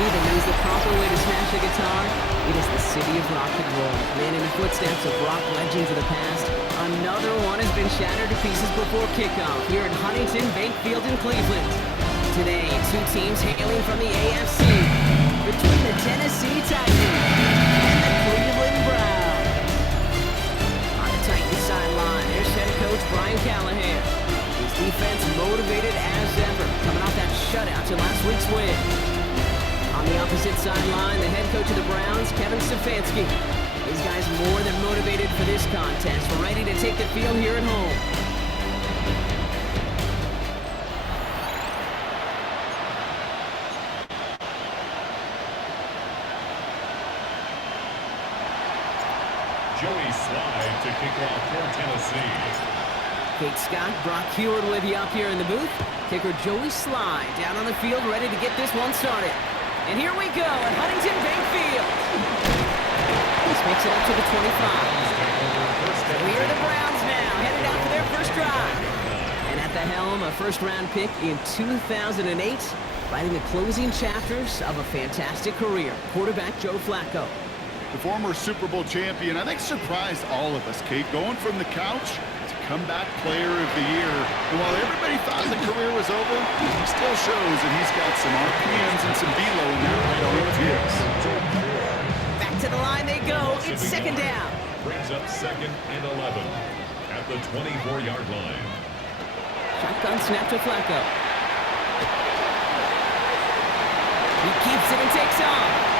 city that knows the proper way to smash a guitar? It is the city of rock and roll. And in the footsteps of rock legends of the past, another one has been shattered to pieces before kickoff here at Huntington Bank Field in Cleveland. Today, two teams hailing from the AFC, between the Tennessee Titans and the Cleveland Browns. On the Titans sideline, there's head coach Brian Callahan. His defense motivated as ever, coming off that shutout to last week's win. On the opposite sideline, the head coach of the Browns, Kevin Stefanski. These guys more than motivated for this contest, ready to take the field here at home. Joey Slye to kick off for Tennessee. Kate Scott, Brock Heward with you up here in the booth. Kicker Joey Slye down on the field, ready to get this one started. And here we go at Huntington Bank Field. This makes it up to the 25. So here are the Browns now, headed out for their first drive. And at the helm, a first-round pick in 2008, writing the closing chapters of a fantastic career, quarterback Joe Flacco. The former Super Bowl champion, I think, surprised all of us, Kate, going from the couch to comeback player of the year. And while everybody thought the career was over, he still shows that he's got some RPMs and some velo in there right on his hips. Back to the line they go. It's second down. Brings up 2nd and 11 at the 24-yard line. Shotgun snap to Flacco. He keeps it and takes off.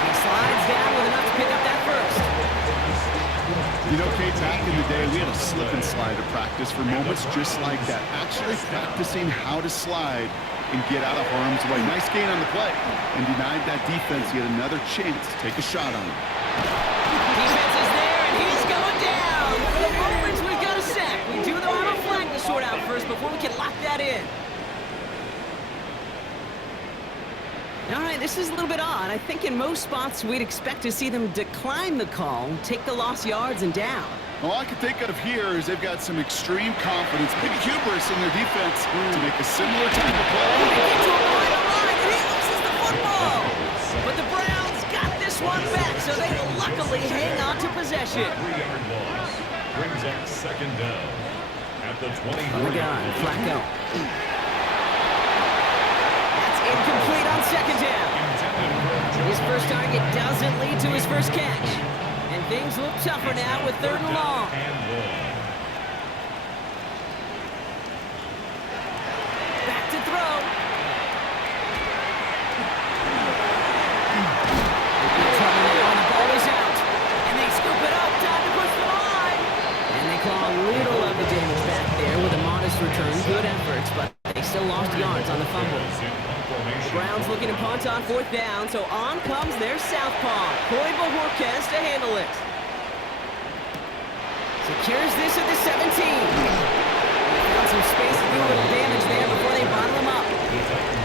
He slides down with enough to pick up that first. You know, Kate, back in the day, we had a slip and slide to practice for moments just like that. Actually practicing how to slide and get out of harm's way. Nice gain on the play. And denied that defense yet another chance to take a shot on him. Defense is there, and he's going down. For the moment, we've got a sack. We do, though, have a flag to sort out first before we can lock that in. All right, this is a little bit odd. I think in most spots we'd expect to see them decline the call, take the lost yards and down. All I can think of here is they've got some extreme confidence, maybe hubris in their defense to make a similar type of play. They get to him behind the line, and he loses the football. But the Browns got this one back, so they will luckily hang on to possession. 3-yard loss brings up 2nd down at the 24. On the gun, Flacco. Incomplete on second down. His first target doesn't lead to his first catch. And things look tougher now with 3rd and long. Back to throw. The ball is out. And they scoop it up. Time to push the line. And they claw a little of the damage back there with a modest return. Good efforts, but they still lost yards on the fumble. The Browns looking to punt on 4th down, so on comes their southpaw, Corey Bojorquez, to handle it. Secures this at the 17. Found some space to do a little damage there before they bottle him up.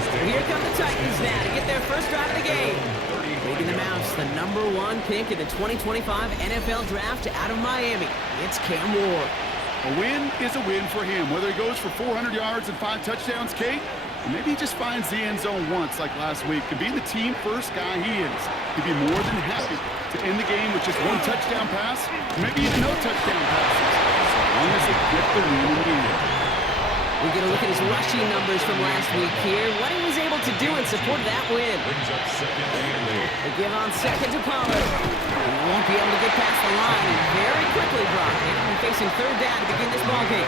So here come the Titans now to get their first drive of the game. Leading the Mouse, the #1 pick in the 2025 NFL Draft out of Miami. It's Cam Ward. A win is a win for him, whether he goes for 400 yards and 5 touchdowns, Kate, or maybe he just finds the end zone once like last week. And being the team first guy he is, he'd be more than happy to end the game with just 1 touchdown pass, maybe even no touchdown passes, as long as they get the win in the end. We're going to look at his rushing numbers from last week here, what he was able to do in support of that win. Brings up 2nd and 8. They give on 2nd to Pollard. He won't be able to get past the line, and very quickly, Brock, they're going to be facing 3rd down to begin this ballgame.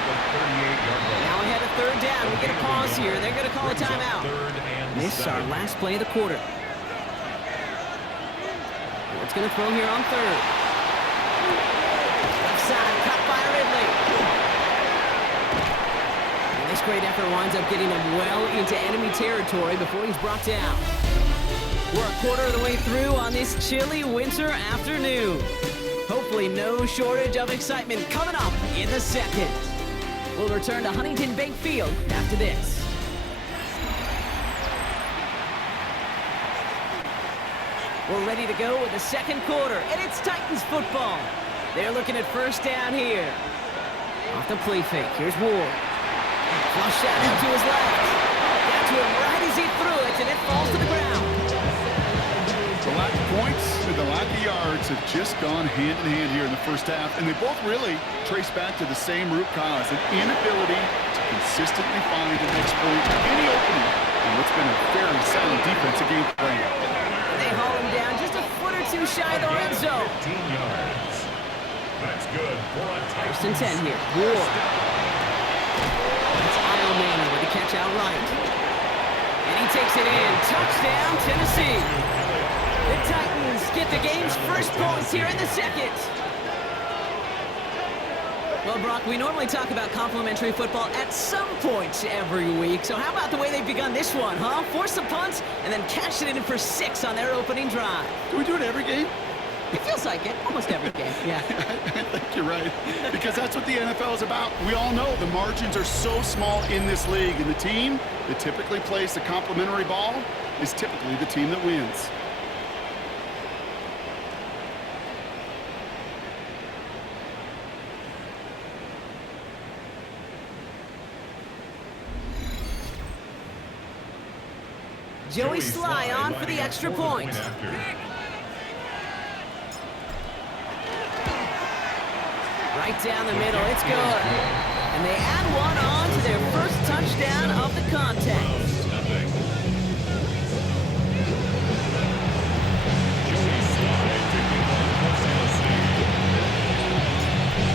Now ahead of 3rd down, we get a pause here. They're going to call a timeout. This is our last play of the quarter. What's going to throw here on 3rd? Left side, caught by Ridley. And this great effort winds up getting him well into enemy territory before he's brought down. We're a quarter of the way through on this chilly winter afternoon. Hopefully no shortage of excitement coming up in the second. We'll return to Huntington Bank Field after this. We're ready to go with the second quarter, and it's Titans football. They're looking at 1st down here. Off the play fake, here's Ward. Flush that out to his left. Got to him right as he threw it, and it falls to the ground. points and the lack of yards have just gone hand in hand here in the first half, and they both really trace back to the same root cause, an inability to consistently find an exploit any opening in what's been a very sound defensive game plan. They haul him down just a foot or two shy of the red zone. 15 yards. That's good for a First and 10 here. Ward. It's Io Manor with the catch out right. And he takes it in. Touchdown, Tennessee. The Titans get the game's first points here in the second. Well, Brock, we normally talk about complimentary football at some point every week. So how about the way they've begun this one, huh? Force the punts and then cash it in for 6 on their opening drive. Do we do it every game? It feels like it. Almost every game, yeah. I think you're right, because that's what the NFL is about. We all know the margins are so small in this league, and the team that typically plays the complimentary ball is typically the team that wins. Joey Sly on for the extra point. Right down the middle, it's good. And they add one on to their first touchdown of the contest.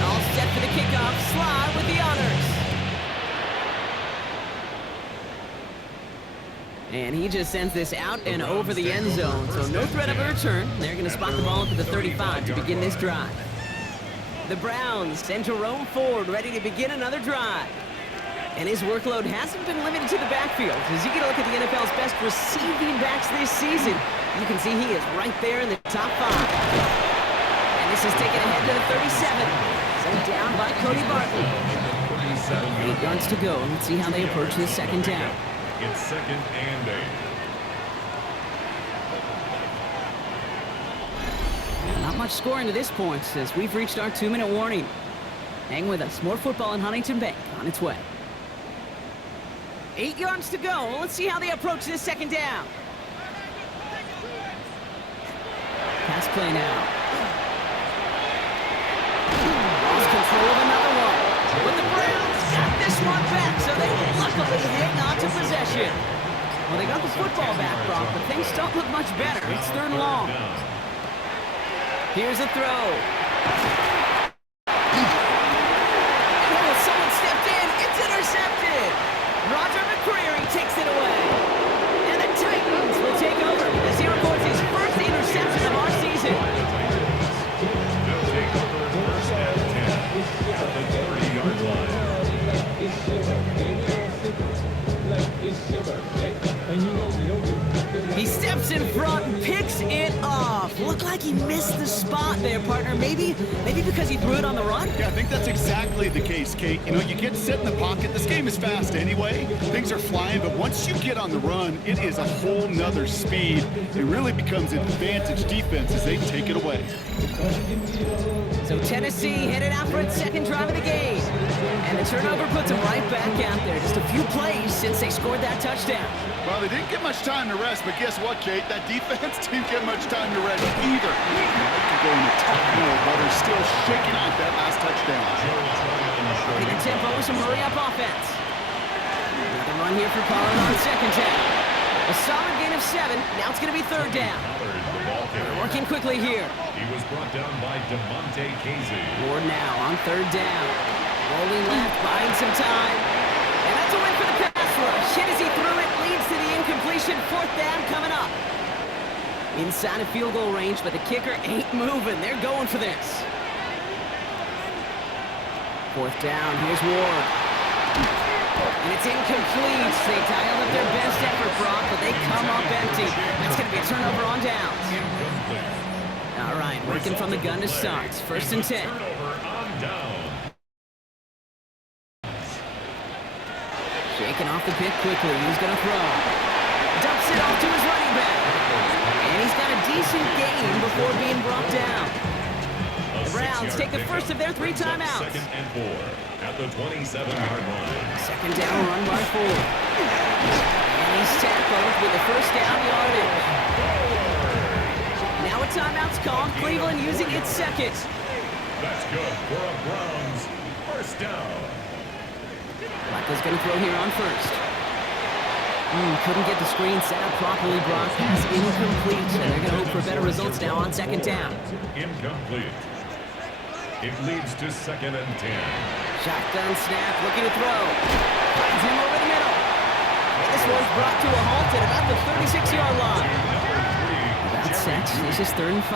All set for the kickoff, Sly with the honors. And he just sends this out and over the end zone, so no threat of a return. They're going to spot the ball at the 35 to begin this drive. The Browns send Jerome Ford ready to begin another drive. And his workload hasn't been limited to the backfield. As you get a look at the NFL's best receiving backs this season, you can see he is right there in the top 5. And this is taken ahead to the 37. Sent down by Cody Barton. 8 yards to go. Let's see how they approach this second down. It's second and 8. Not much scoring to this point as we've reached our 2-minute warning. Hang with us. More football in Huntington Bank on its way. 8 yards to go. Let's see how they approach this second down. Pass play now. Lost control of another one. But the Browns got this one back, so they luckily hang on to possession. Well, they got the football back, Brock, but things don't look much better. It's 3rd and long. Here's a throw. Oh, someone stepped in. It's intercepted. Roger McCreary takes it away. And the Titans will take over as he records his first interception of our season. They'll take over first and 10 at the 30-yard line. He steps in front and picks it off. Looked like he missed the spot there, partner. Maybe because he threw it on the run? Yeah, I think that's exactly the case, Kate. You know, you get set in the pocket. This game is fast anyway. Things are flying, but once you get on the run, it is a whole nother speed. It really becomes advantage defense as they take it away. So Tennessee headed out for its second drive of the game. And the turnover puts them right back out there. Just a few plays since they scored that touchdown. Well, they didn't get much time to rest, but guess what, Kate? That defense didn't get much time to rest either. They could go in a tough mode while they're still shaking out that last touchdown. Taking tempo with some hurry-up offense. Another run here for Pollard on second down. A solid gain of 7. Now it's going to be 3rd down. They're working quickly here. He was brought down by DeMonte Casey. Ward now on 3rd down. Rolling left, buying some time. And that's a win for the pass rush. Hit as he threw it, leads to the incompletion. 4th down coming up. Inside of field goal range, but the kicker ain't moving. They're going for this. 4th down, here's Ward. And it's incomplete. They dialed up their best effort, Brock, but they come up empty. That's going to be a turnover on downs. All right, working from the gun to start. 1st and 10. Turnover on down. Shaking off the pick quickly. He's going to throw. Dumps it off to his running back. And he's got a decent gain before being brought down. The Browns take the first of their 3 timeouts. 2nd and 4 at the 27-yard line. Second down run by Ford. And he's tackled with the first down yardage. Now timeouts called. Cleveland using its second. That's good for a Browns first down. Flacco's going to throw here on first. Couldn't get the screen set up properly, Brock. Pass incomplete, and they're going to hope for better results now on second down. Incomplete. It leads to 2nd and 10. Shotgun snap, looking to throw. Finds him over the middle. And this one's brought to a halt at about the 36-yard line. About set. This is 3rd and 5.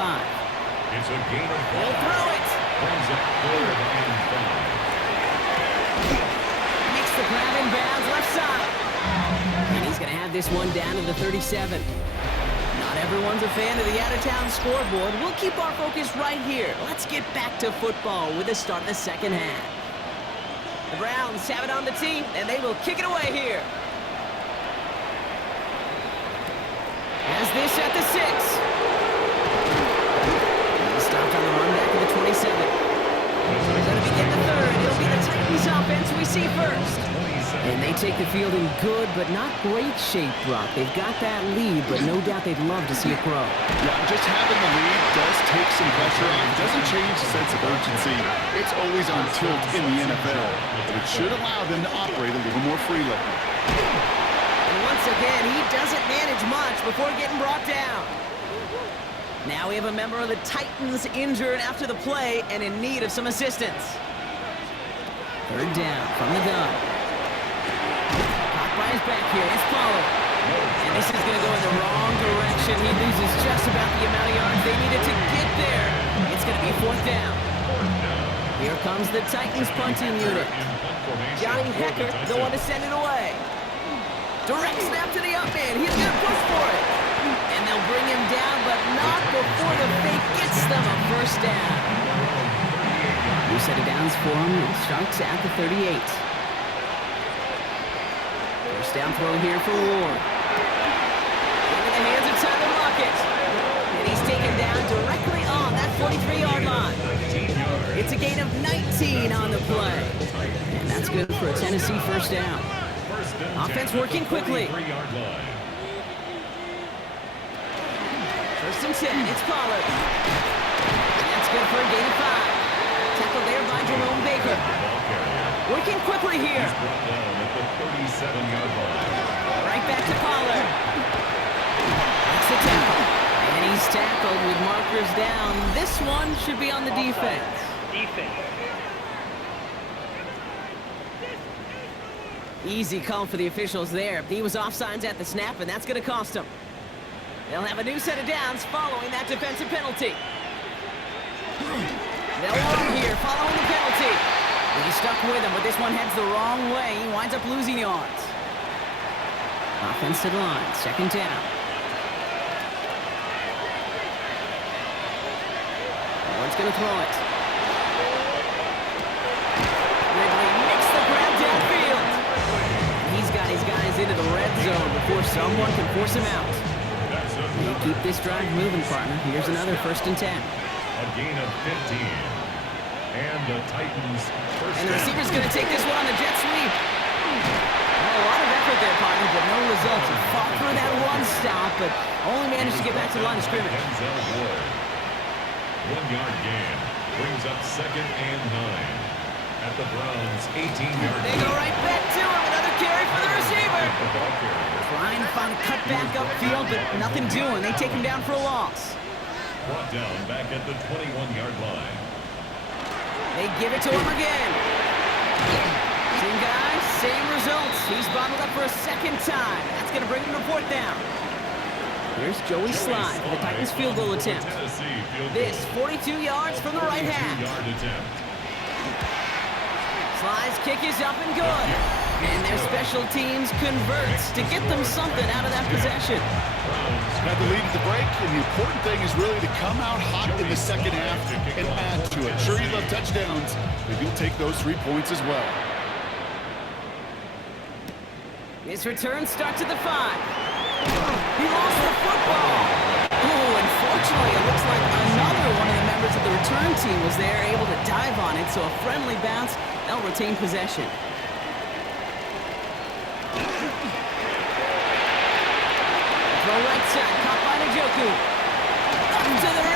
It's a gain of 5. He'll throw it. Brings up 3rd and 5. Makes the grab in bounds, left side. And he's going to have this one down to the 37. Not everyone's a fan of the out-of-town scoreboard. We'll keep our focus right here. Let's get back to football with the start of the second half. The Browns have it on the tee, and they will kick it away here. Has this at the 6. He stopped on the run back of the 27. Going to begin the 3rd. It'll be the Titans offense we see first. And they take the field in good but not great shape, Brock. They've got that lead, but no doubt they'd love to see it grow. Yeah, just having the lead does take some pressure off. It doesn't change the sense of urgency. It's always on tilt in the NFL. But it should allow them to operate a little more freely. And once again, he doesn't manage much before getting brought down. Now we have a member of the Titans injured after the play and in need of some assistance. 3rd down from the gun. Caught by his back here. It's Pollard. And this is going to go in the wrong direction. He loses just about the amount of yards they needed to get there. It's going to be 4th down. Here comes the Titans punting unit. Johnny Hecker, the one to send it away. Direct snap to the up man. He's going to push for it. And they'll bring him down, but not before the fake gets them a first down. New set of downs for him. It starts at the 38. First down throw here for Ward. Into the hands of Tyler Lockett. And he's taken down directly on that 43-yard line. It's a gain of 19 on the play. And that's good for a Tennessee first down. Offense working quickly. First and 10, it's Pollard. And that's good for a gain of 5. Tackled there by Jerome Baker. Working quickly here. Right back to Pollard. That's the tackle. And he's tackled with markers down. This one should be on the defense. Easy call for the officials there. He was offsides at the snap, and that's going to cost him. They'll have a new set of downs following that defensive penalty. They'll run here following the penalty. He's stuck with him, but this one heads the wrong way. He winds up losing yards. Offense to the line. 2nd down. Ward's going to throw it. Ridley makes the grab downfield. He's got his guys into the red zone before someone can force him out. They keep this drive moving, partner. Here's another 1st and 10. A gain of 15. And the Titans first And the receiver's going to take this one on the jet sweep. A lot of effort there, partner, but no results. He fought through that one stop, but only managed to get back to the line of scrimmage. 1-yard gain brings up 2nd and 9 at the Browns' 18-yard They go right back to him. Another carry for the receiver. The ball carrier Trying to find a cut back upfield, but nothing doing. They take him down for a loss. brought down back at the 21-yard line. They give it to him again. Same guy, same results. He's bottled up for a 2nd time. That's going to bring him to 4th down. Here's Joey Slye for the Titans field goal attempt. This 42 yards from the right half. Slye's kick is up and good. And their special teams converts to get them something out of that possession. Had the lead at the break, and the important thing is really to come out hot in the second half and add to it. Sure, you love touchdowns, but you'll take those 3 points as well. His return starts at the 5. He lost the football. Oh, unfortunately, it looks like another one of the members of the return team was there, able to dive on it, so a friendly bounce. They'll retain possession. Throw right side, caught by Njoku. Up to the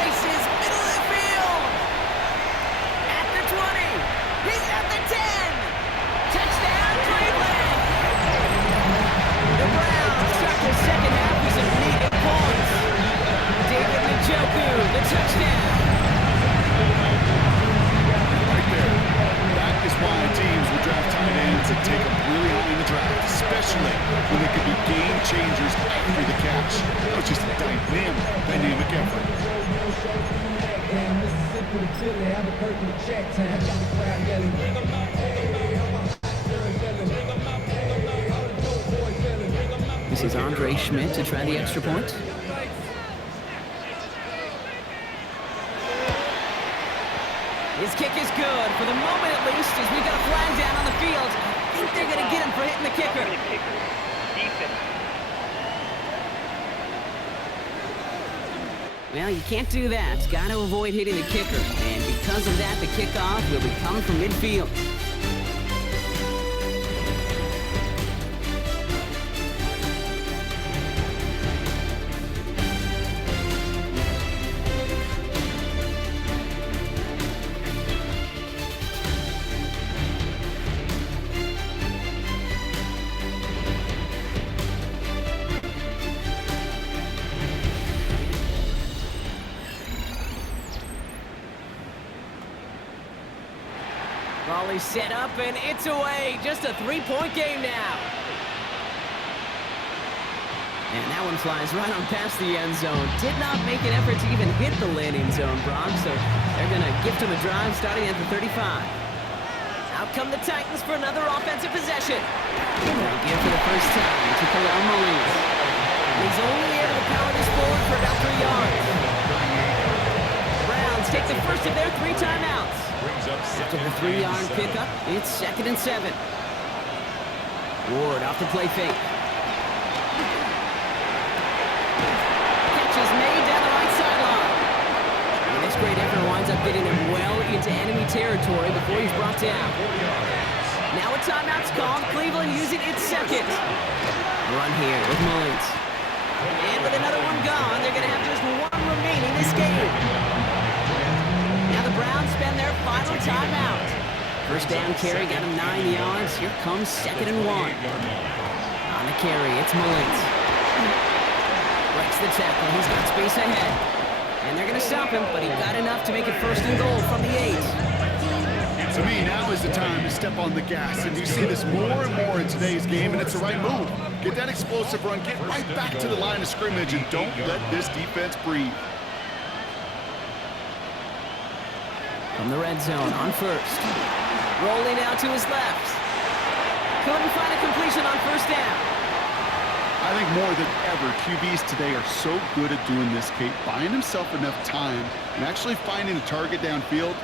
that take them really high in the draft, especially when they could be game changers after the catch. That was just a dynamic effort. This is Andre Schmidt to try the extra point. His kick is good, for the moment at least, as we got a flag down on the field. I think they're going to get him for hitting the kicker. Well, you can't do that. Got to avoid hitting the kicker. And because of that, the kickoff will be coming from midfield. Volley set up, and it's away. Just a three-point game now. And that one flies right on past the end zone. Did not make an effort to even hit the landing zone, Brock, so they're going to gift him a drive starting at the 35. Out come the Titans for another offensive possession. They'll give for the first time to Khalil Mullins. He's only able to power this forward for about 3 yards. Browns take the first of their 3 timeouts. After the 3-yard pickup, it's 2nd and 7. Ward off the play fake. Catch is made down the right sideline. And this great effort winds up getting him well into enemy territory before he's brought down. Now a timeout's called. Cleveland using its second. Run here with Mullins. And with another one gone, they're going to have just one remaining this game. Now the Browns spend their final timeout. First down carry got him 9 yards. Here comes 2nd and 1. On the carry, it's Mullins. Breaks the tackle. He's got space ahead. And they're going to stop him, but he got enough to make it 1st and goal from the 8. To me, now is the time to step on the gas, and you see this more and more in today's game, and it's the right move. Get that explosive run, get right back to the line of scrimmage, and don't let this defense breathe. From the red zone on first. Rolling out to his left. Couldn't find a completion on first down. I think more than ever, QBs today are so good at doing this, Kate, buying himself enough time and actually finding a target downfield.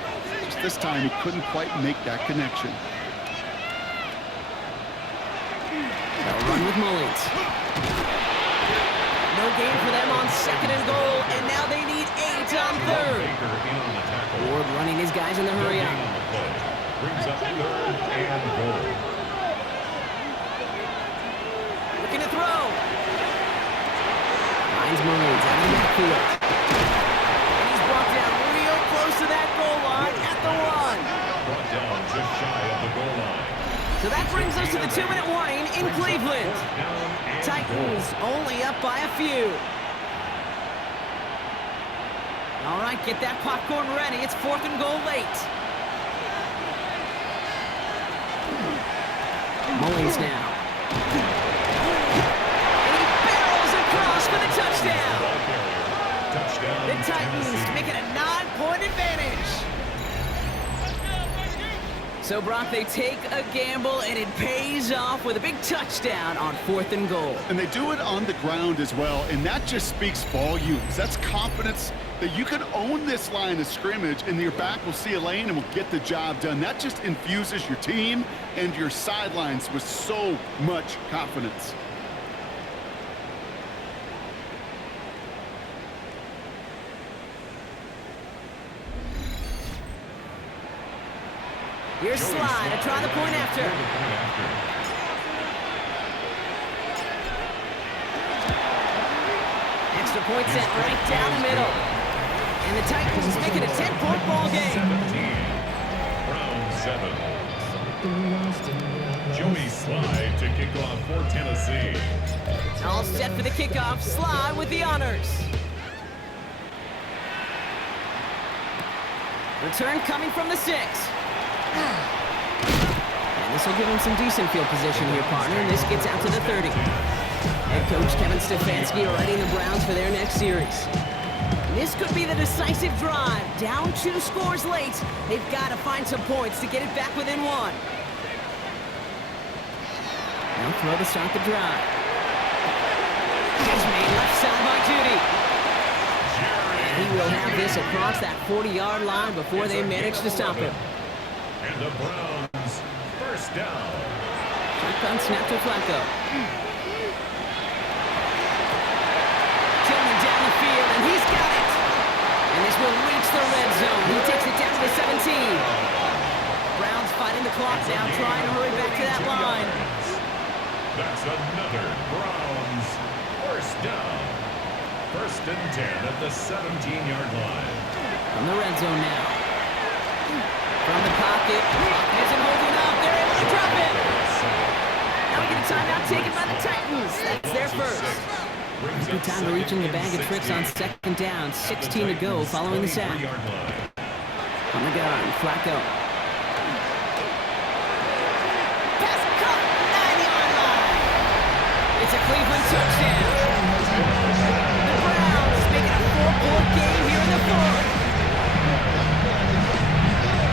Just this time, he couldn't quite make that connection. They'll run with Mullins. No gain for them on 2nd and goal, and now they need 8 on 3rd. Ward running his guys in the hurry up. Brings up 3rd and goal. Looking to throw. Finds Mullins out of the backfield. And he's brought down real close to that goal line at the 1. Brought down just shy of the goal line. So that brings us to the 2-minute warning in Cleveland. Titans only up by a few. All right, get that popcorn ready. It's 4th and goal late. Mullins now. And he barrels across for the touchdown. The Titans make it a 9-point advantage. So, Brock, they take a gamble, and it pays off with a big touchdown on 4th and goal. And they do it on the ground as well, and that just speaks volumes. That's confidence that you can own this line of scrimmage, and your back will see a lane and will get the job done. That just infuses your team and your sidelines with so much confidence. Here's Slide to try the point after. Extra point set right down the middle. And the Titans make it a 10-point ball game. 17, round 7. Joey Slide to kick off for Tennessee. All set for the kickoff. Slide with the honors. Return coming from the 6. And This will give him some decent field position here, partner, and this gets out to the 30. Head coach Kevin Stefanski readying the Browns for their next series. This could be the decisive drive. Down 2 scores late. They've got to find some points to get it back within 1. Now throw to start the drive. Catch made left side by Judy. And he will have this across that 40-yard line before they manage to stop him. And the Browns, first down. Shotgun snap to Flacco. Tillman down the field, and he's got it. And this will reach the red zone. He takes it down to the 17. Browns fighting the clock now, trying to hurry back to that line. That's another Browns first down. First and 10 at the 17-yard line. From the red zone now. From the pocket. Isn't holding up. They're able to drop it. Now we get a timeout taken by the Titans. That's their first. Good time to reach in the bag of tricks on second down. 16 to go following the sack. On the gun, Flacco. Pass cut. 9-yard line. It's a Cleveland touchdown. The Browns making a 4-point game here in the fourth.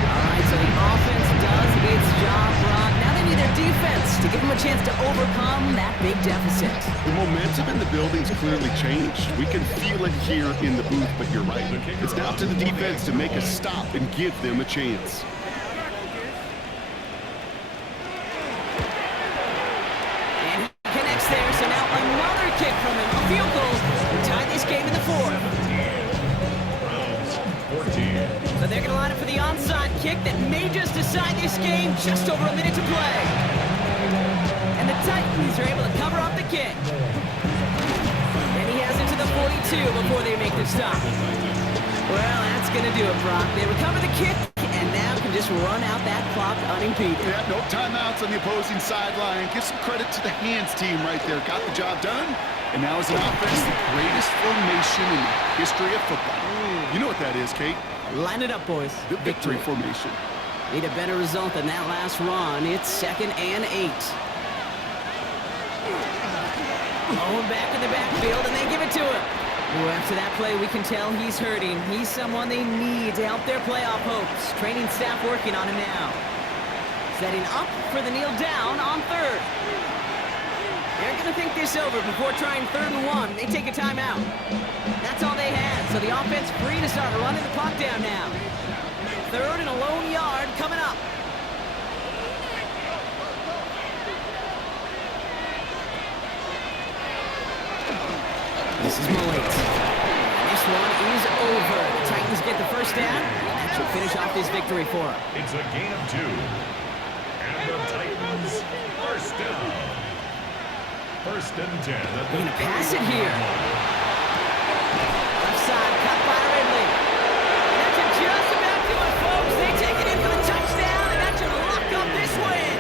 All right, so the offense does its job, Brock. Now they need their defense to give them a chance to overcome that big deficit. The momentum in the building's clearly changed. We can feel it here in the booth, but you're right. It's now to the defense to make a stop and give them a chance. And he connects there, so now another kick from him. A field goal to tie this game in the fourth. Browns, 14. So they're going to line up for the onside kick that may just decide this game. Just over a minute to play. And the Titans are able to cover up the kick. And he has it to the 42 before they make the stop. Well, that's going to do it, Brock. They recover the kick and now can just run out that clock unimpeded. Yeah, no timeouts on the opposing sideline. Give some credit to the hands team right there. Got the job done. And now as an offense, the greatest formation in the history of football. You know what that is, Kate? Line it up, boys. The victory formation. Need a better result than that last run. It's 2nd and 8. Going back in the backfield, and they give it to him. Ooh, after that play, we can tell he's hurting. He's someone they need to help their playoff hopes. Training staff working on him now. Setting up for the kneel down on 3rd. They're going to think this over before trying 3rd and 1. They take a timeout. That's all they had, so the offense free to start running the clock down now. 3rd and a lone yard coming up. This is Mullins. This one is over. The Titans get the first down, and that should finish off this victory for them. It's a gain of 2. And the Titans, first down. First and 10. They're going to pass it here. Left side, cut by Ridley. And that should just about do it, folks. They take it in for the touchdown, and that should lock up this win.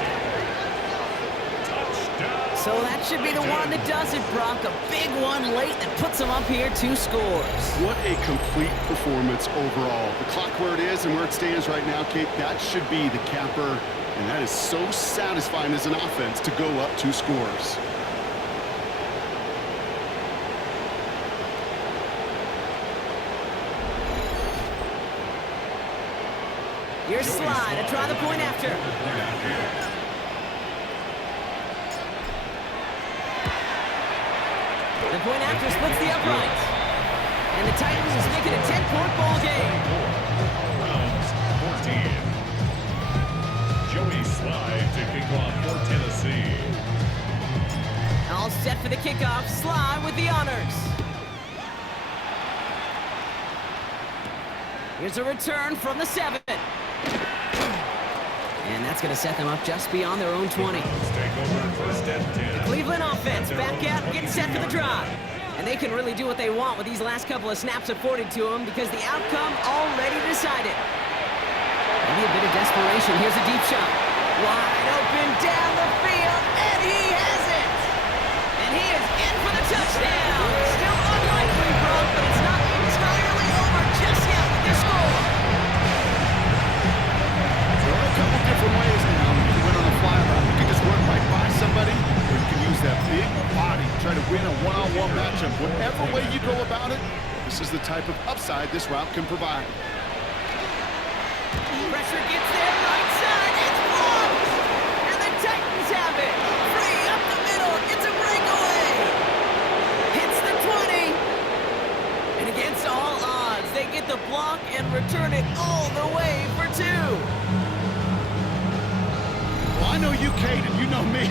Touchdown. So that should be the one that does it, Brock. A big one late that puts them up here 2 scores. What a complete performance overall. The clock where it is and where it stands right now, Kate, that should be the capper. And that is so satisfying as an offense to go up 2 scores. Here's Slide to try the point after. The point after splits the upright. And the Titans is making a 10-point ball game. Browns, 14. Joey Slide to kick off for Tennessee. All set for the kickoff. Slide with the honors. Here's a return from the 7. And that's going to set them up just beyond their own 20. Take over first and 10. Cleveland offense back out and getting set for the drive. And they can really do what they want with these last couple of snaps afforded to them because the outcome already decided. Maybe a bit of desperation. Here's a deep shot. Wide open down the field, and he has it! And he is in for the touchdown! Still unlikely, bro, but it's not entirely over just yet with this score. There are a couple different ways now. You can win on a fly win a one-on-one matchup. Whatever way you go about it, this is the type of upside this route can provide. Pressure gets there, right side, it's blocked! And the Titans have it! Free up the middle, it's a breakaway! Hits the 20! And against all odds, they get the block and return it all the way for 2! Well, I know you, Kate, and you know me,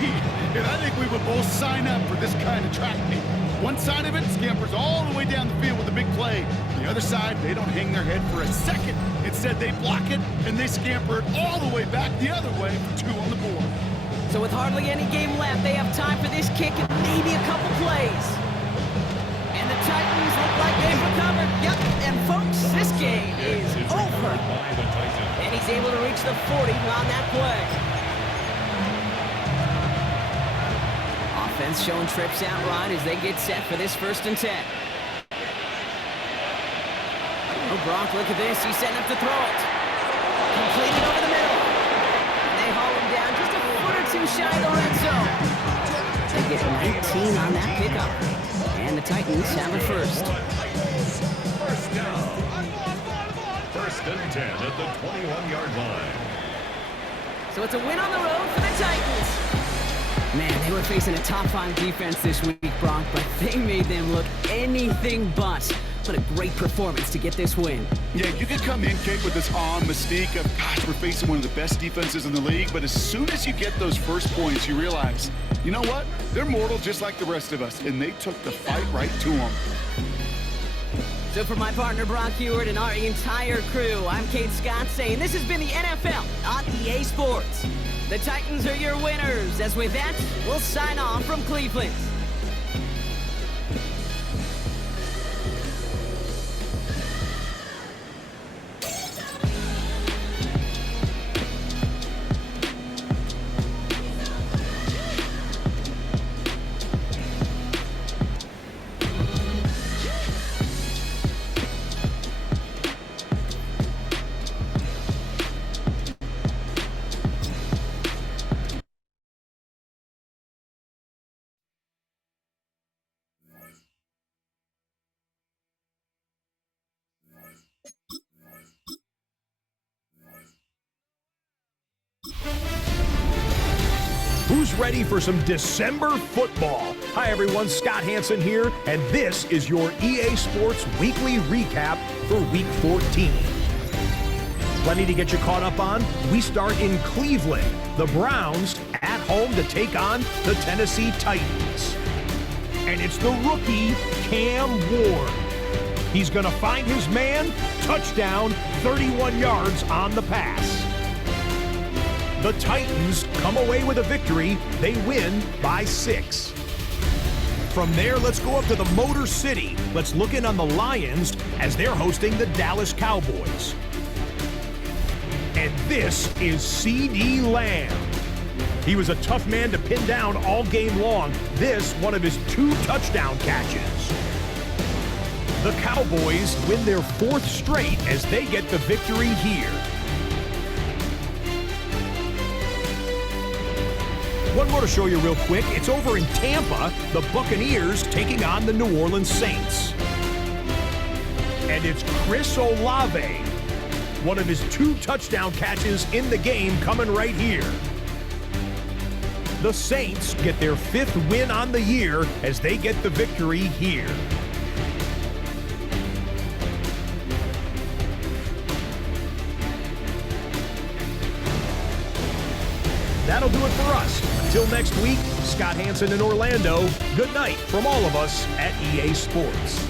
and I think we would both sign up for this kind of track meet. One side of it scampers all the way down the field with a big play. The other side, they don't hang their head for a second. Instead, they block it, and they scamper it all the way back the other way for 2 on the board. So with hardly any game left, they have time for this kick and maybe a couple plays. And the Titans look like they've recovered. Yep, and folks, this game is over. And he's able to reach the 40 on that play. Offense showing trips out right as they get set for this 1st and 10. Oh, Gronk, look at this. He's setting up to throw it. Completed over the middle. And they haul him down just a foot or 2 shy of the red zone. They get 19 on that pickup. And the Titans have it first. First down. 1st and 10 at the 21-yard line. So it's a win on the road for the Titans. Man, they were facing a top-5 defense this week, Brock, but they made them look anything but. What a great performance to get this win. Yeah, you can come in, Kate, with this awe and mystique of, gosh, we're facing one of the best defenses in the league, but as soon as you get those first points, you realize, you know what? They're mortal just like the rest of us, and they took the fight right to them. So for my partner, Brock Huard, and our entire crew, I'm Kate Scott saying this has been the NFL on EA Sports. The Titans are your winners. As with that, we'll sign off from Cleveland. Who's ready for some December football? Hi everyone, Scott Hanson here, and this is your EA Sports Weekly Recap for Week 14. Plenty to get you caught up on. We start in Cleveland. The Browns at home to take on the Tennessee Titans. And it's the rookie, Cam Ward. He's going to find his man, touchdown, 31 yards on the pass. The Titans come away with a victory. They win by 6. From there, let's go up to the Motor City. Let's look in on the Lions as they're hosting the Dallas Cowboys. And this is CeeDee Lamb. He was a tough man to pin down all game long. This, one of his 2 touchdown catches. The Cowboys win their 4th straight as they get the victory here. One more to show you real quick. It's over in Tampa, the Buccaneers taking on the New Orleans Saints. And it's Chris Olave, one of his 2 touchdown catches in the game coming right here. The Saints get their 5th win on the year as they get the victory here. That'll do it for us. Until next week, Scott Hanson in Orlando, good night from all of us at EA Sports.